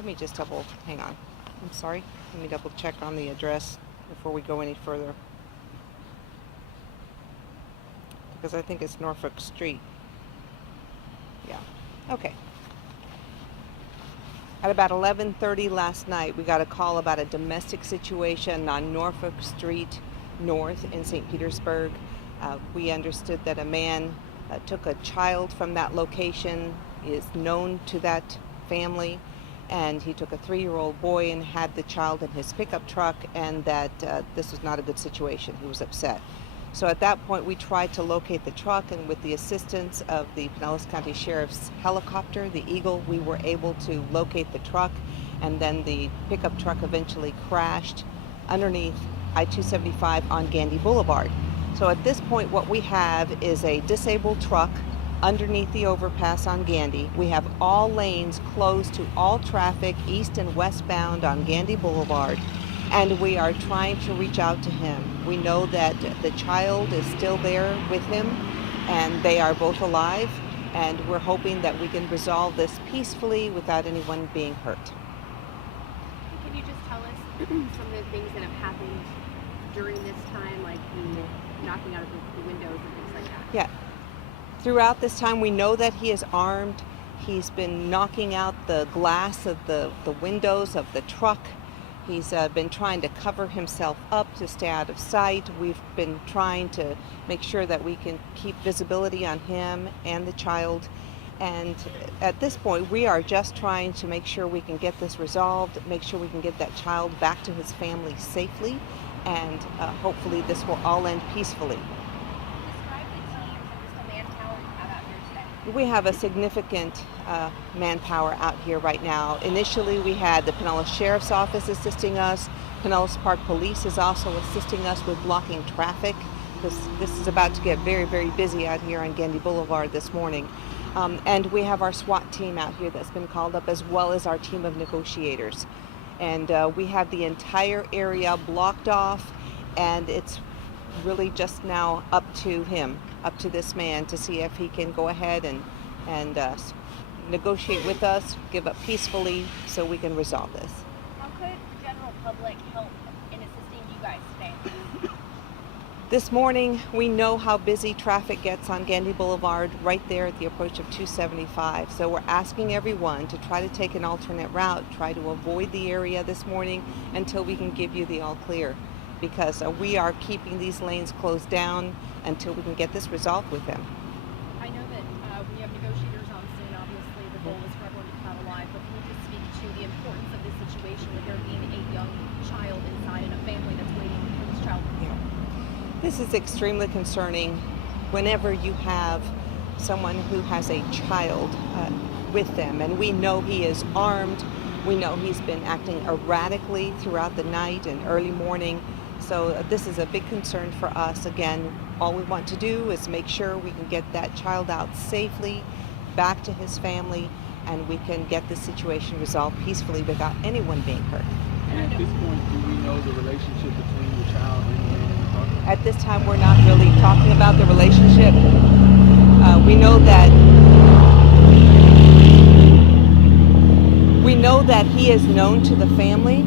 Let me just hang on. I'm sorry. Let me double check on the address before we go any further. Because I think it's Norfolk Street. Yeah. Okay. At about 11:30 last night, we got a call about a domestic situation on Norfolk Street North in St. Petersburg. We understood that a man took a child from that location, is known to that family, and he took a 3-year-old boy and had the child in his pickup truck, and that this was not a good situation. He was upset. So at that point, we tried to locate the truck, and with the assistance of the Pinellas County Sheriff's helicopter, the Eagle, we were able to locate the truck, and then the pickup truck eventually crashed underneath I-275 on Gandy Boulevard. So at this point, what we have is a disabled truck underneath the overpass on Gandy. We have all lanes closed to all traffic east and westbound on Gandy Boulevard, and we are trying to reach out to him. We know that the child is still there with him, and they are both alive, and we're hoping that we can resolve this peacefully without anyone being hurt. Can you just tell us some of the things that have happened during this time, like the knocking out of the windows and things like that? Yeah. Throughout this time, we know that he is armed. He's been knocking out the glass of the windows of the truck. He's been trying to cover himself up to stay out of sight. We've been trying to make sure that we can keep visibility on him and the child. And at this point, we are just trying to make sure we can get this resolved, make sure we can get that child back to his family safely, and hopefully this will all end peacefully. Describe the teams and just the manpower you have out here today. We have a significant manpower out here right now. Initially, we had the Pinellas Sheriff's Office assisting us. Pinellas Park Police is also assisting us with blocking traffic. This is about to get very, very busy out here on Gandy Boulevard this morning. And we have our SWAT team out here that's been called up, as well as our team of negotiators. And we have the entire area blocked off, and it's really just now up to him, up to this man, to see if he can go ahead and negotiate with us, give up peacefully, so we can resolve this. How could the general public help in assisting you guys today? This morning, we know how busy traffic gets on Gandy Boulevard right there at the approach of 275. So we're asking everyone to try to take an alternate route, try to avoid the area this morning until we can give you the all clear, because we are keeping these lanes closed down until we can get this resolved with them. I know that when you have negotiators on scene, obviously the goal is for everyone to come out alive, but can you just speak to the importance of this situation with there being a young child inside and a family that's waiting for this child? Yeah. This is extremely concerning whenever you have someone who has a child with them, and we know he is armed. We know he's been acting erratically throughout the night and early morning. So this is a big concern for us. Again, all we want to do is make sure we can get that child out safely, back to his family, and we can get this situation resolved peacefully without anyone being hurt. And at this point, do we know the relationship between the child and the man? At this time, we're not really talking about the relationship. We know that he is known to the family,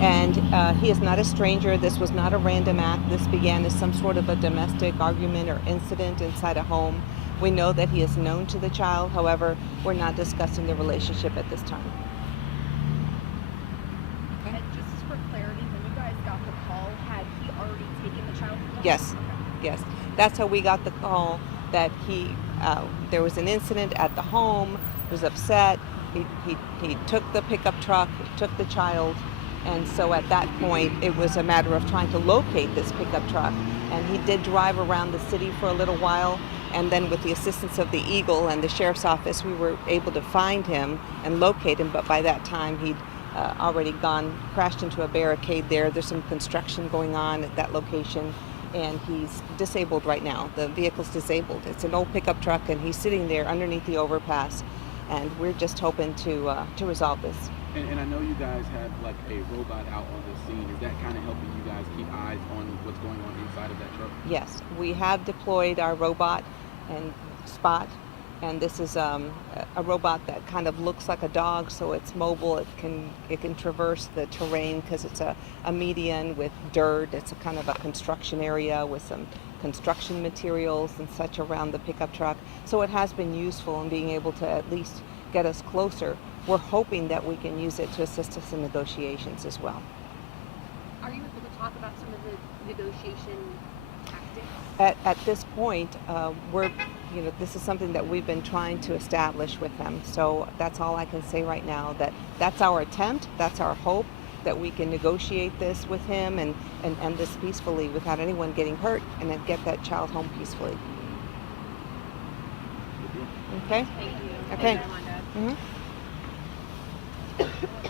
and he is not a stranger. This was not a random act. This began as some sort of a domestic argument or incident inside a home. We know that he is known to the child. However, we're not discussing the relationship at this time. And just for clarity, when you guys got the call, had he already taken the child from the Yes, home? Okay. yes. That's how we got the call, that there was an incident at the home. He was upset. He took the pickup truck, took the child, and so at that point it was a matter of trying to locate this pickup truck. And he did drive around the city for a little while, and then with the assistance of the Eagle and the Sheriff's Office, we were able to find him and locate him, but by that time he'd already crashed into a barricade there. There's some construction going on at that location, and he's disabled right now. The vehicle's disabled. It's an old pickup truck, and he's sitting there underneath the overpass, and we're just hoping to resolve this. And I know you guys have like a robot out on the scene. Is that kind of helping you guys keep eyes on what's going on inside of that truck? Yes, we have deployed our robot and Spot And this is a robot that kind of looks like a dog, so it's mobile. It can traverse the terrain because it's a median with dirt. It's a kind of a construction area with some construction materials and such around the pickup truck. So it has been useful in being able to at least get us closer. We're hoping that we can use it to assist us in negotiations as well. Are you able to talk about some of the negotiation tactics? At this point, this is something that we've been trying to establish with them. So that's all I can say right now. That's our attempt. That's our hope that we can negotiate this with him and end this peacefully without anyone getting hurt and then get that child home peacefully. Okay? Thank you. Okay. Thank you, Armando. Mm-hmm.